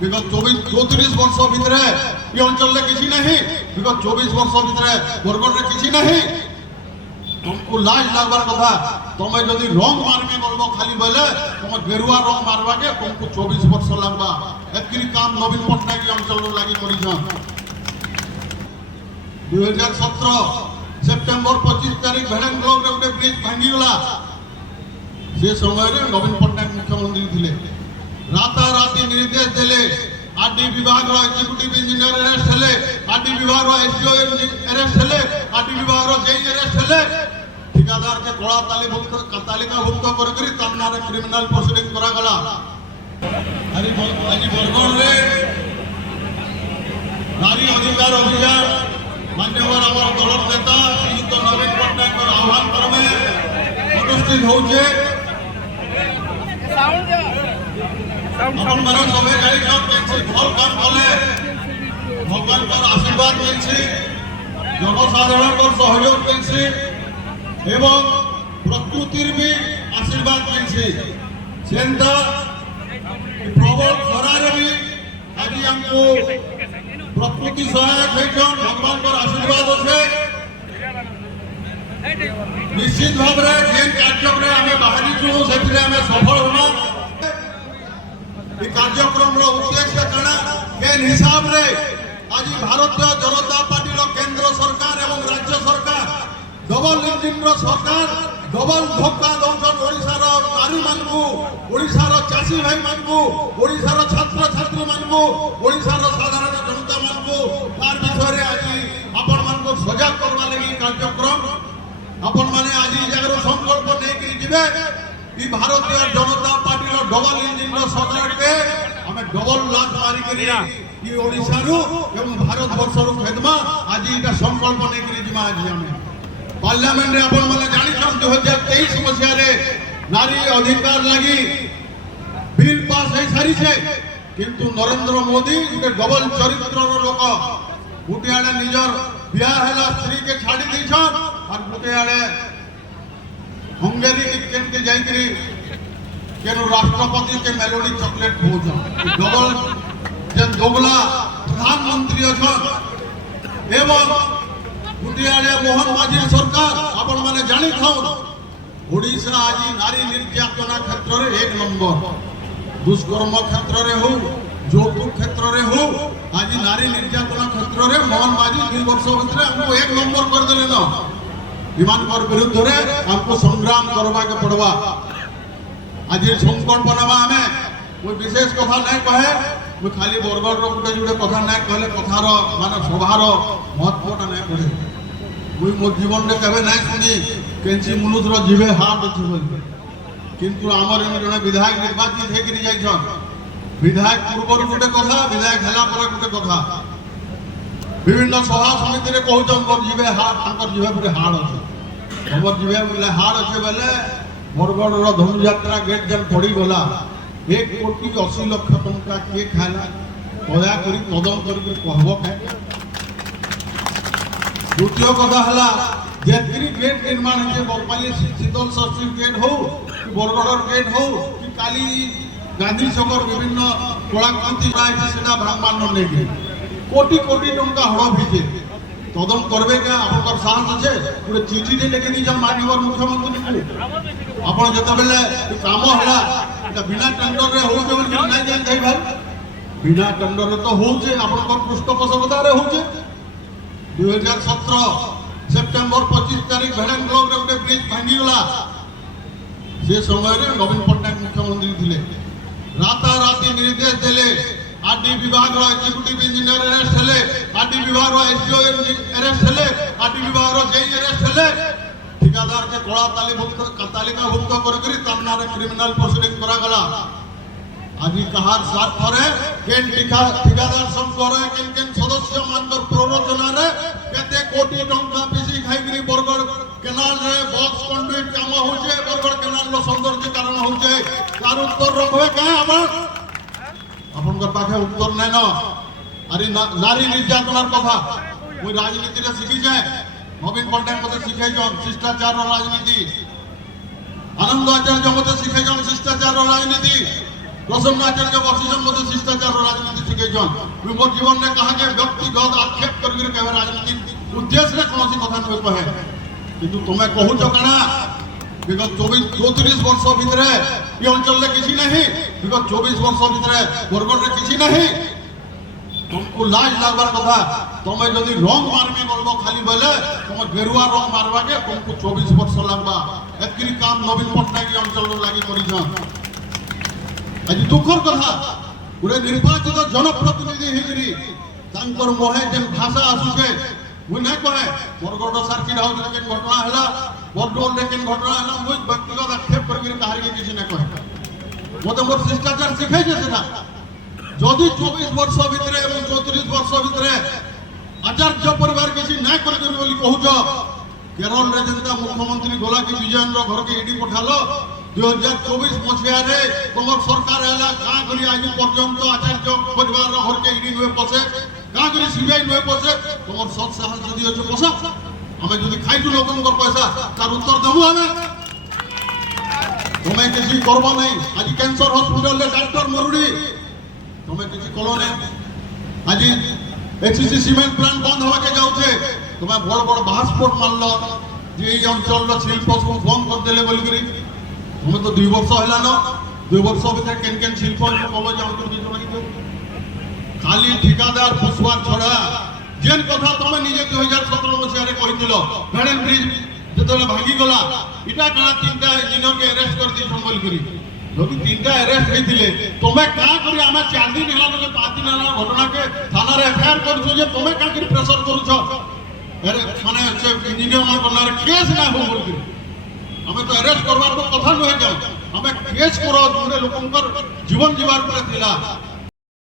विगत 24-34 वर्ष भितर ये अंचल किसी नहीं, विगत 24 वर्ष भितर बरगढ़ में किसी नहीं। तुमको लाज लगवार कथा, तुम्हें जदि रंग मारबी बोलबो खाली बोले तुम गेरुआ रंग मारवा के तुमको 24 वर्ष लगवा। एतकी काम नवीन पट्टनायक अंचल लगी कर 2017 सेप्टेम्बर 25 तारीख भेड़ान ब्लॉक रे गोटे ब्रिज भांगीगला। से समय नवीन पट्टनायक मुख्यमंत्री थे, राताराति निर्देश देले आरडी विभाग एग्जीक्यूटिव इंजीनियर अरेस्ट हेले, आरडी विभाग एसडीओ अरेस्ट हेले, आरडी विभाग जेई अरेस्ट हेले। ठिकादार के कड़ा तालिकाभुक्त करके क्रिमिनल प्रोसीडिंग करा गला। आज बरगढ़ रे नारी अधिकार अभियान मान्यवर आम दल नेता श्रीयुक्त नवीन पट्टनायक आह्वान क्रमे अनुष्ठित होचे। सभी भल काम कले भगवान आशीर्वाद मिलसी, जनसाधारण सहयोग मिलसी एवं प्रकृतिर भी आशीर्वाद मिलसी। सेंता प्रबल खरार भी आज हमको प्रकृति सहायक होइछन, भगवान आशीर्वाद अच्छे। निश्चित भाव में जेन कार्यक्रम आम बाहरी से सफल होना। कार्यक्रम उद्देश्य कणा केन हिसाब रे आज भारतीय जनता पार्टी केंद्र सरकार एवं राज्य सरकार डबल इंजिन सरकार डबल धक्का दौन ओडिशार नारी मानू, ओडिशार चाषी भाई मानू, ओडिशार छात्र छात्री मानू, ओडिशार साधारण जनता मानू तार विषय आज आपण मानू सजग करवा लगी कार्यक्रम आपण माने आज जगह संकल्प नहीं जिबे कि Bharatiya Janata party double engine सरकार के हमें डबल लात मारी करी कि ओडिशा रु एवं भारत वर्ष रु खेदमा आज इटा संकल्प नहीं करी जिमा। आज हमें पार्लियामेंट रे आपण माने जानि छन 2023 मसिया रे नारी अधिकार लगी बिल पास है सारी छे, किंतु नरेंद्र मोदी गोटे डबल चरित्र लोक गोटे आड़े निजर बियाह हैला स्त्री के छाड़ी दी छन और गोटे आड़े हंगेरी केन के जाइकरी केनो राष्ट्रपति के मेलोडी चॉकलेट भोज डबल जन दोगला प्रधानमंत्री अछन एवं गुटियाड़े मोहन माझी सरकार आपण माने जानि थाउ ओडिशा आज नारी निर्यातना क्षेत्र रे 1 नंबर, दुष्कर्म क्षेत्र रे हो, यौतुक क्षेत्र रे हो, आज नारी निर्यातना क्षेत्र रे मोहन माझी 2 वर्ष भीतर हमको 1 नंबर कर देले न। विमान विरुद्ध रे हमको संग्राम करवा के पड़वा। आज संकल्प नवा हमें कोई विशेष कथा नहीं कहे, कोई खाली बरगढ़ गोटे जोड़े कथा नहीं कहले कथार मान सभार महत्वटा नहीं पड़े। मुई मो जीवन में कभी नहीं शुणी कैंसी मुलुद्र जीवे हाथ अच्छे बोल, किंतु आमर जड़े विधायक निर्वाचित होकर जाइछन। विधायक पूर्व गोटे कथा, विधायक है गोटे कथा, विभिन्न सभा समिति रे कहउछन मोर जीवे हाथ तांकर जीवे पुरे हाड़ अछि, हमर जीवे बोले हाड़ अछि बेले बरगढ़ रो धनुयात्रा गेट जन पड़ी गला 1,80,00,000 टंका के खाला दया करी तदन करी कहबो के। द्वितीय कथा हला जेतरी गेट निर्माण जे बरपाली शीतल षष्ठी गेट हो कि बरगढ़ गेट हो कि काली गांधी चौक विभिन्न कलाकृति प्राय सेना भ्रमण नहीं कोटी कोटी टंका हड़ भिजे तदन करबे क्या आपन साहस अच्छे गोटे चिठी दे लेके दी माननीय मुख्यमंत्री को आपन जते बेले काम हला एटा बिना टेंडर रे होचे बोल नहीं जान जाई भाई बिना टेंडर रे तो होचे आपन पृष्ठपोषकता रे होचे। 2017 सेप्टेम्बर 25 तारीख भेड़ान ब्लॉक रे गोटे ब्रिज भांगीगला। से समय नवीन पट्टनायक मुख्यमंत्री थे, राताराति निर्देश देले आरडी विभाग एग्जीक्यूटिव इंजीनियर अरेस्ट हेले, आरडी विभाग एसडीओ अरेस्ट हेले, आरडी विभाग जेई अरेस्ट हेले। ठिकादार के कड़ा तालिकाभुक्त करके क्रिमिनल प्रोसीडिंग करा गला। आज कहार स्वार्थ रे केन ठिकादार संपर केन केन सदस्य मानकर प्ररोचना रे केते कोटी टंका पिसी खाइकरी बरगढ़ केनाल रे बॉक्स कंडुइट काम होचे, बरगढ़ केनाल रो सौंदर्यीकरण होचे, तार उत्तर रखबे का अपन पाखे उत्तर नहीं न। अरे नारी निर्यातनार कथा मुई राजनीति रे शिखी जाए, नवीन पट्टनायक मते शिखाई शिष्टाचार राजनीति, आनंद आचार्य मते शिखाई शिष्टाचार राजनीति, प्रसन्न आचार्य बर्षिसन मते शिष्टाचार राजनीति শিখাইছন মুই মোর জীবনে কাহাকে ব্যক্তিগত আক্ষেপ করি কেবে রাজনীতি উদ্দেশ্যে কোনসি কথা নয় কহে কিন্তু তুমি কহুছ কানা বিগত 34 বর্ষ ভিতরে এই অঞ্চলে কিছু নাহি বিগত 24 বর্ষ ভিতরে বরগড়ে কিছু নাহি तुमको लाज लगवार कथा तुम्हें यदि रंग मारबी बोलबो खाली बोले तुम गेरुआ रंग मारवा के तुमको 24 वर्ष लगवा एतकी काम नवीन पटनायक अंचल लागि करिछन आज दुखर कथा पूरे निर्वाचित जनप्रतिनिधि हिगरी तांकर मोहे जेन भाषा आसुचे मुई नै कहे बरगड़ सर्किट हाउस लेकिन घटना हला बरगड़ लेकिन घटना हला मुई व्यक्तिगत आक्षेप करके काहरी के किछि नै कहे मोते मोर शिष्टाचार सिखाई जे सेटा যদি 24 বর্ষ ভিতরে এবং 34 বর্ষ ভিতরে আচার্য পরিবার কিছু না করে বলি কহুছ কেরଳରେ যেটা মুখ্যমন্ত্রী গলা কি বিজয়েন্দ্র ঘরকে ইডি পঠালো 2024 মସିହାରେ তোমার সরকার হেলা কাঁ করি আজ পর্যন্ত আচার্য পরিবার ঘরকে ইডি নুয়ে পছে কাঁ করি সিবিআই নুয়ে পছে তোমার সৎ সাহস যদি আছে পছ আমি যদি খাইছু লোকଙ୍କର পয়সা তার উত্তর দেবো আমি তুমি কিছু করব নাই আজ ক্যান্সার হসপিটালে ডাক্তার মরুড়ি तुम्हें किसी कलो ने आज एचसीसी सीमेंट प्लांट बंद होवा के जाउछे तुम्हें बड़ बड़ बास्पोर्ट मारलो जे এই অঞ্চলর শিল্প সব বন্ধ করে দেলে বলি করি তুমি তো 2 বর্ষ হলা না 2 বর্ষ ভিতরে কেন কেন শিল্প কবে যাও তুমি জমাই দিও খালি ঠিকাদার পুষ্পার ছড়া যেন কথা তুমি নিজে 2017 মସିହାରେ কইছিল ভেড়েন ব্রিজ যেতলে ভাগি গলা ইটা কানা তিনটা ইঞ্জিনিয়রকে অ্যারেস্ট করে দিছন বলি করি যদি তিনটা অ্যারেস্ট হইতিলে তুমি কাঁ করি আমি 4 দিন হেলা লগে 5 দিন হেলা ঘটনাকে থানারে এফআইআর করছো যে তুমি কাঁ করি প্রেসার করছ আরে মানে ইঞ্জিনিয়ার মান করনার কেস না হো বলি আমি তো অ্যারেস্ট করবার তো কথা নহে যাও আমি কেস করো জুড়ে লোকଙ୍କର জীবন জীবার পরে ଥିଲା